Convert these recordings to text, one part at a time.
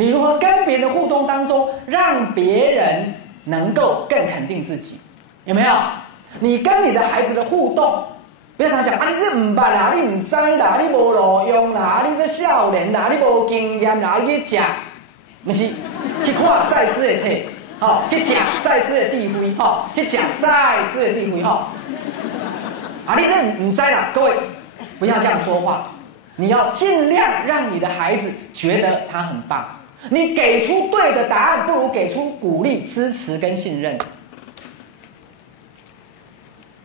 你如何跟别人的互动当中，让别人能够更肯定自己？有没有？你跟你的孩子的互动，不要常讲啊，你这唔捌啦，你唔知啦，你无路用啦，你这少年啦，你无经验啦，你去食，不是去看赛斯的册，吼，去食赛斯的智慧，吼，去食赛斯的智慧，吼。啊，你这唔知啦，各位不要这样说话，你要尽量让你的孩子觉得他很棒。你给出对的答案，不如给出鼓励、支持跟信任。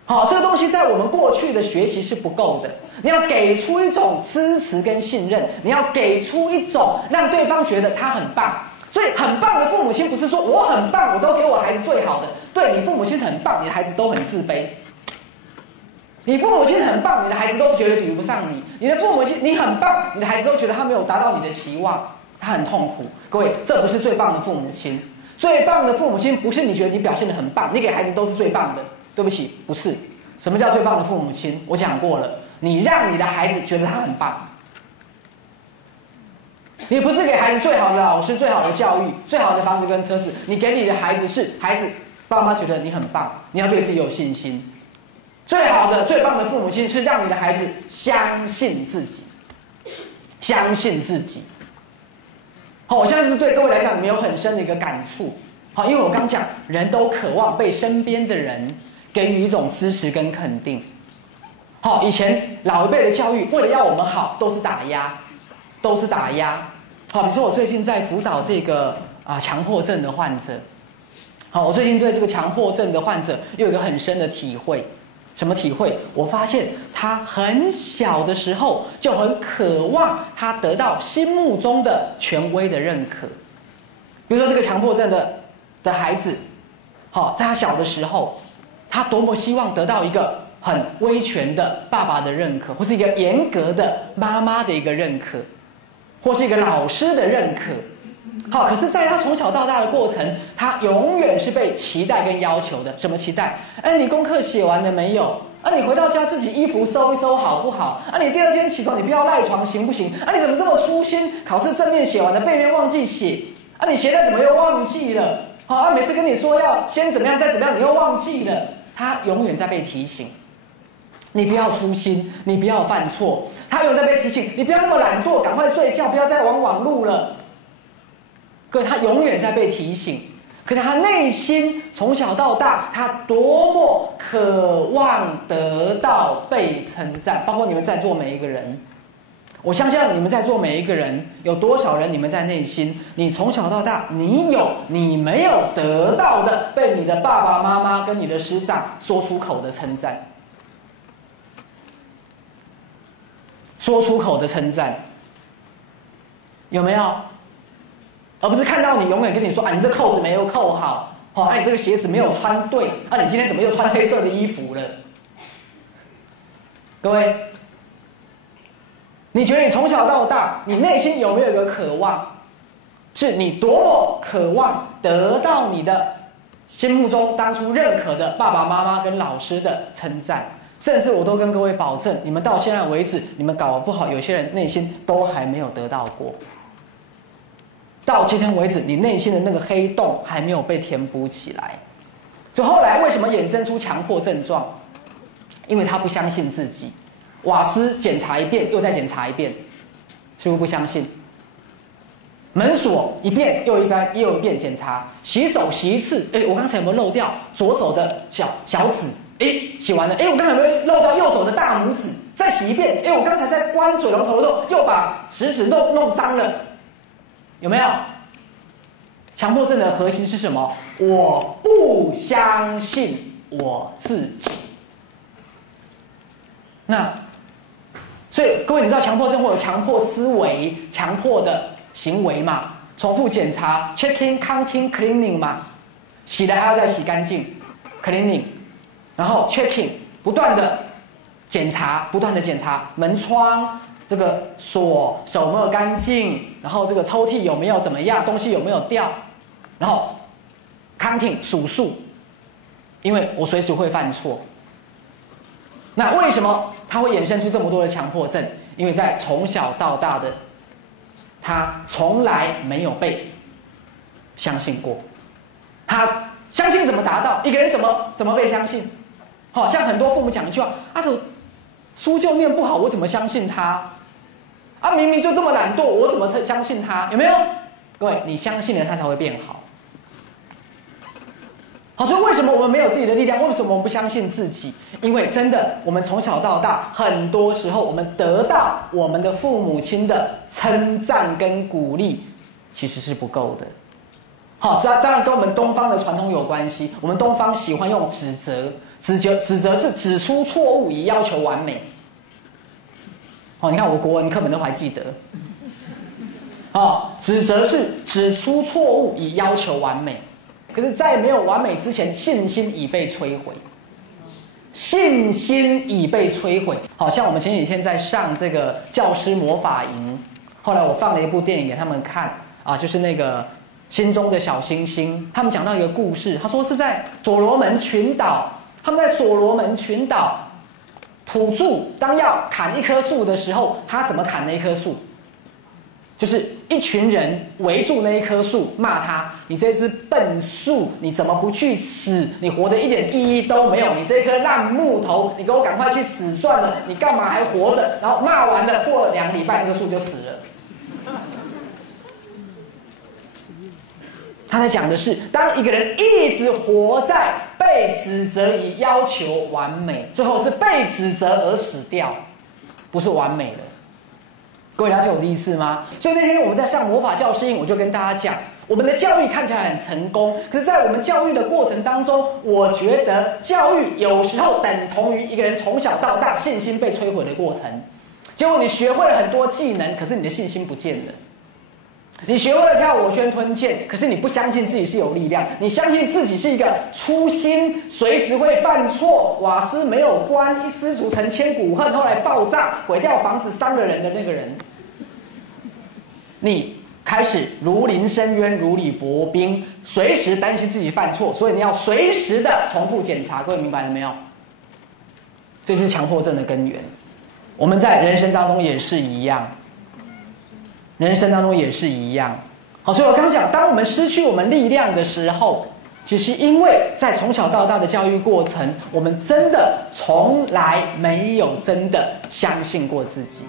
好，这个东西在我们过去的学习是不够的。你要给出一种支持跟信任，你要给出一种让对方觉得他很棒。所以，很棒的父母亲不是说我很棒，我都给我孩子最好的。对，你父母亲很棒，你的孩子都很自卑。你父母亲很棒，你的孩子都觉得比不上你。你的父母亲你很棒，你的孩子都觉得他没有达到你的期望。他很痛苦，各位，这不是最棒的父母亲。最棒的父母亲不是你觉得你表现得很棒，你给孩子都是最棒的。对不起，不是。什么叫最棒的父母亲？我讲过了，你让你的孩子觉得他很棒。你不是给孩子最好的老师、最好的教育、最好的房子跟车子，你给你的孩子是孩子爸妈觉得你很棒，你要对自己有信心。最好的、最棒的父母亲是让你的孩子相信自己，相信自己。好，我相信是对各位来讲，你们有很深的一个感触。好，因为我刚讲，人都渴望被身边的人给予一种支持跟肯定。好，以前老一辈的教育，为了要我们好，都是打压，都是打压。好，比如说我最近在辅导这个强迫症的患者。好，我最近对这个强迫症的患者又有一个很深的体会。什么体会？我发现他很小的时候就很渴望他得到心目中的权威的认可。比如说这个强迫症的孩子，好，在他小的时候，他多么希望得到一个很威权的爸爸的认可，或是一个严格的妈妈的一个认可，或是一个老师的认可。好，可是在他从小到大的过程，他永远是被期待跟要求的。什么期待？你功课写完了没有？你回到家自己衣服收一收好不好？你第二天起床你不要赖床行不行？你怎么这么粗心？考试正面写完了，背面忘记写。你鞋带怎么又忘记了？好，每次跟你说要先怎么样再怎么样，你又忘记了。他永远在被提醒，你不要粗心，你不要犯错。他永远在被提醒，你不要那么懒惰，赶快睡觉，不要再玩网路了。各位，他永远在被提醒，可是他内心从小到大，他多么渴望得到被称赞，包括你们在座每一个人。我相信你们在座每一个人，有多少人你们在内心，你从小到大，你有你没有得到的，被你的爸爸妈妈跟你的师长说出口的称赞，说出口的称赞，有没有？而不是看到你永远跟你说你这扣子没有扣好，你这个鞋子没有穿对，你今天怎么又穿黑色的衣服了？各位，你觉得你从小到大，你内心有没有一个渴望，是你多么渴望得到你的心目中当初认可的爸爸妈妈跟老师的称赞？甚至我都跟各位保证，你们到现在为止，你们搞不好有些人内心都还没有得到过。到今天为止，你内心的那个黑洞还没有被填补起来，所以后来为什么衍生出强迫症状？因为他不相信自己，瓦斯检查一遍又再检查一遍，是不是不相信？门锁一遍又一遍检查，洗手洗一次，我刚才有没有漏掉左手的小指？洗完了，我刚才有没有漏到右手的大拇指？再洗一遍，我刚才在关水龙头的时候又把食指弄脏了。有没有？强迫症的核心是什么？我不相信我自己。所以各位，你知道强迫症会有强迫思维、强迫的行为嘛？重复检查 ，checking、counting、cleaning 嘛，洗了还要再洗干净 ，cleaning， 然后 checking， 不断的检查门窗。这个锁手有没有干净，然后这个抽屉有没有怎么样，东西有没有掉，然后 counting 数数，因为我随时会犯错。那为什么它会衍生出这么多的强迫症？因为在从小到大的他从来没有被相信过。他相信怎么达到？一个人怎么被相信？好像很多父母讲一句话：书就念不好，我怎么相信他？明明就这么懒惰，我怎么相信他？有没有？各位，你相信了他才会变好。好，所以为什么我们没有自己的力量？为什么我们不相信自己？因为真的，我们从小到大，很多时候我们得到我们的父母亲的称赞跟鼓励，其实是不够的。好，当然跟我们东方的传统有关系。我们东方喜欢用指责，指责是指出错误以要求完美。你看我国文课本都还记得。指责是指出错误以要求完美。可是，在没有完美之前，信心已被摧毁。信心已被摧毁。好像我们前几天在上这个教师魔法营，后来我放了一部电影给他们看就是那个心中的小星星。他们讲到一个故事，他说是在所罗门群岛，他们在所罗门群岛，土著当要砍一棵树的时候，他怎么砍那棵树？就是一群人围住那一棵树，骂他：“你这只笨树，你怎么不去死？你活得一点意义都没有！你这颗烂木头，你给我赶快去死算了！你干嘛还活着？”然后骂完了，过了2个礼拜，那个树就死了。他在讲的是，当一个人一直活在被指责以要求完美，最后是被指责而死掉，不是完美的。各位了解我的意思吗？所以那天我们在上魔法教师营，我就跟大家讲，我们的教育看起来很成功，可是在我们教育的过程当中，我觉得教育有时候等同于一个人从小到大信心被摧毁的过程。结果你学会了很多技能，可是你的信心不见了。你学会了跳火圈吞剑，可是你不相信自己是有力量，你相信自己是一个粗心，随时会犯错，瓦斯没有关，一失足成千古恨，后来爆炸毁掉房子伤了人的那个人。你开始如临深渊，如履薄冰，随时担心自己犯错，所以你要随时的重复检查。各位明白了没有？这是强迫症的根源。我们在人生当中也是一样。好，所以我刚讲，当我们失去我们力量的时候，其实因为在从小到大的教育过程，我们真的从来没有真的相信过自己。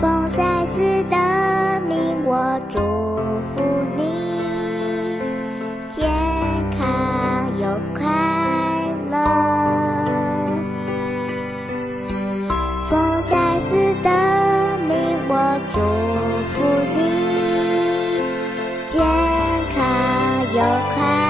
奉赛斯的名，我祝福你，健康又快乐。奉赛斯的名，我祝福你，健康又快乐。